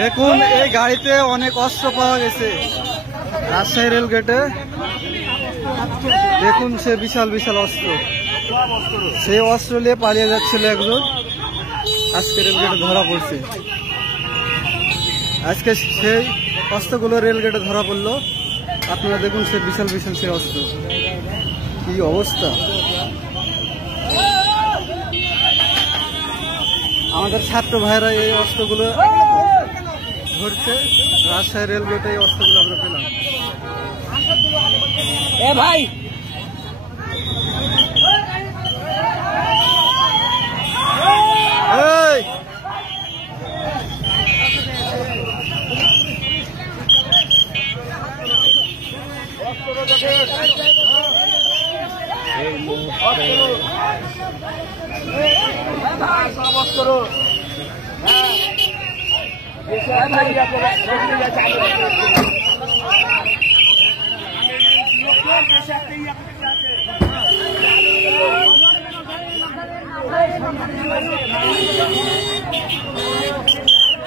দেখুন এই গাড়িতে অনেক অস্ত্র পাওয়া গেছে রাজশাহী রেল গেটে। দেখুন সে বিশাল বিশাল অস্ত্র, সেই অস্ত্র নিয়ে পালিয়ে যাচ্ছিল একজন, আজকে রেল গেটে ধরা পড়ছে। আজকে সেই অস্ত্রগুলো রেল গেটে ধরা পড়লো। আপনারা দেখুন সে বিশাল বিশাল সেই অস্ত্র, কি অবস্থা। আমাদের ছাত্র ভাইরা এই অস্ত্রগুলো ধরছে, রাজশাহী রেল গেটে এই অস্ত্রগুলো আমরা পেলাম। এ ভাই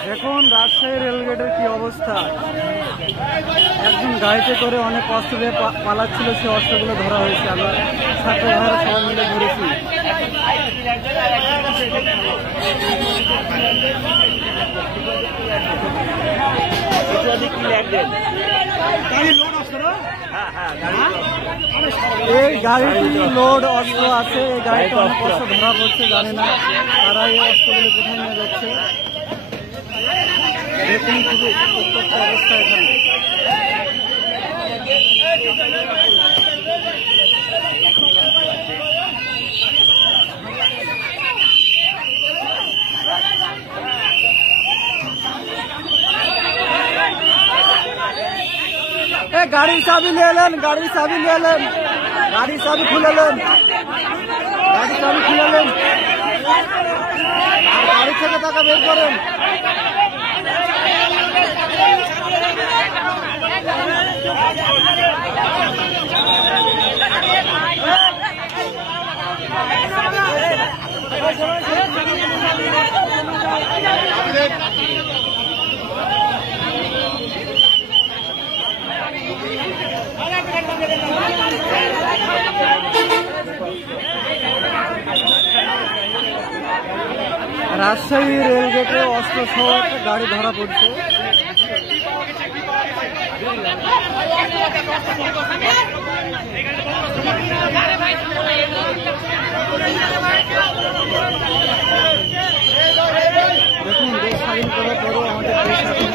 দেখুন রাজশাহী রেলগেটের কি অবস্থা। একজন গাড়িতে করে অনেক অস্ত্র দিয়ে পালাচ্ছিল, সে অস্ত্রগুলো ধরা হয়েছে। আমরা ছাত্র ভাইরা সবাই মিলে ধরেছি। এই গাড়িটি লোড অস্ত্র আছে, এই গাড়িতে অনেক অস্ত্র ধরা পড়ছে, জানি না তারা এই অস্ত্রগুলো কোথায় নিয়ে যাচ্ছে। দেখুন শুধু উত্তপ্ত অবস্থা এখানে। গাড়ির চাবি নিয়ে এলেন, গাড়ির চাবি নিয়ে এলেন, গাড়ির চাবি খুলে নেন, গাড়ির চাবি খুলে নেন, গাড়ি থেকে টাকা বের করেন। রাজশাহী রেলগেটে অস্ত্র সহ একটা গাড়ি ধরা পড়ছে। দেখুন দেশ স্বাধীন করার পরও আমাদের দেশ স্বাধীন।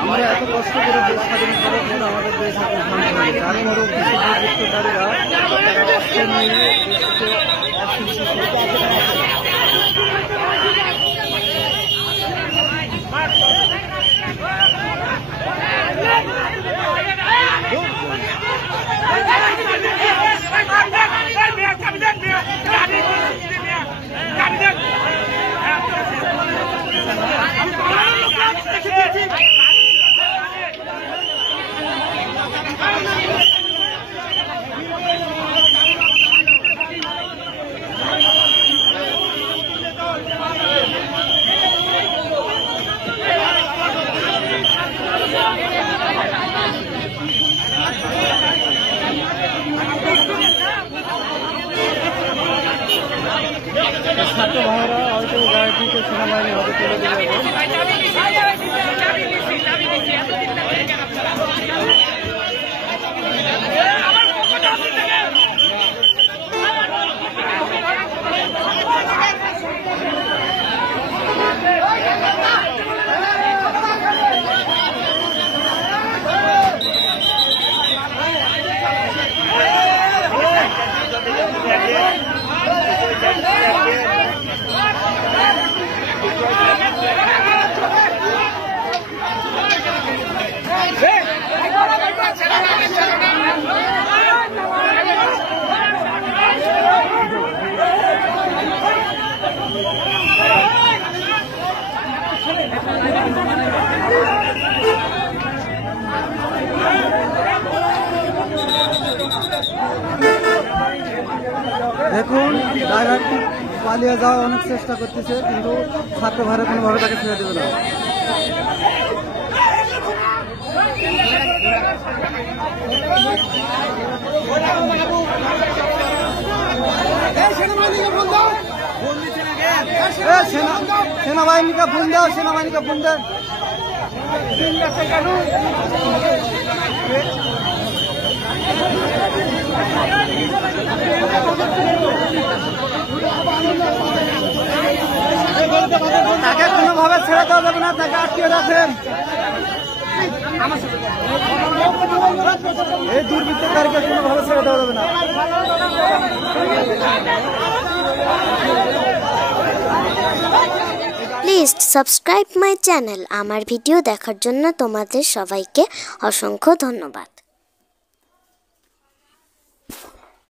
আমরা এত কষ্ট করে দেশ স্বাধীন করার পর আমাদের দেশ এখন শান্ত হবে, তারপরও কিছু দুর্বৃত্তকারীরা তারা অস্ত্র নিয়ে দেশকে দেখুন ড্রাইভারটি পালিয়ে যাওয়ার অনেক চেষ্টা করতেছে, কিন্তু ছাত্র ভাইরা কোনোভাবে তাকে ছেড়ে দেবে না। সেনাবাহিনীকে ফোন দাও, সেনাবাহিনীকে ফোন দেন। তাকে কোনোভাবে ছেড়ে দেওয়া যাবে না, তাকে আটকে রাখেন। এই দুর্বৃত্তকারীকে কোনোভাবে ছেড়ে দেওয়া যাবে না। Please subscribe my channel. আমার ভিডিও দেখার জন্য তোমাদের সবাইকে অসংখ্য ধন্যবাদ।